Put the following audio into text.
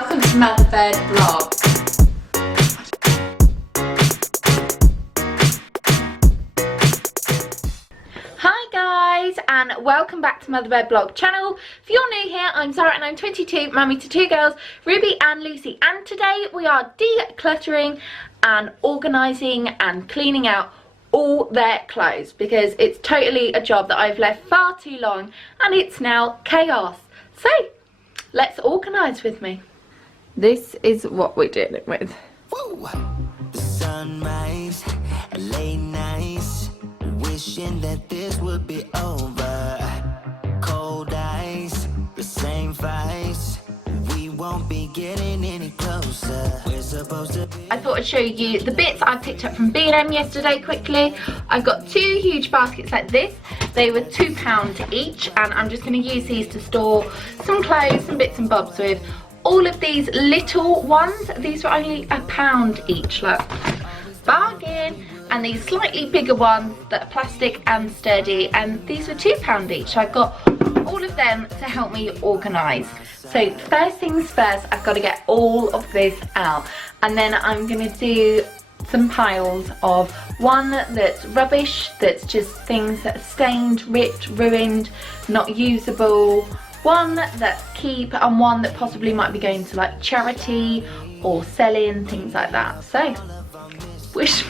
welcome to my Byrd vlog. Hi guys, and welcome back to Mother Byrd Vlog channel. If you're new here, I'm Zara and I'm 22, mummy to two girls, Ruby and Lucy, and today we are decluttering and organising and cleaning out all their clothes because it's totally a job that I've left far too long and it's now chaos. So let's organise with me. This is what we're dealing with. Woo! The sunrise, late nights, wishing that this would be over. Cold eyes, the same fights, we won't be getting any closer. We're supposed to be. I thought I'd show you the bits I picked up from Byrd yesterday quickly. I've got two huge baskets like this. They were £2 each, and I'm just going to use these to store some clothes, some bits and bobs with. All of these little ones, these were only £1 each, look, bargain. And these slightly bigger ones that are plastic and sturdy, and these were £2 each. So I've got all of them to help me organise. So first things first, I've got to get all of this out, and then I'm going to do some piles of one that's rubbish, that's just things that are stained, ripped, ruined, not usable, one that's keep, and one that possibly might be going to like charity or selling, things like that. So wish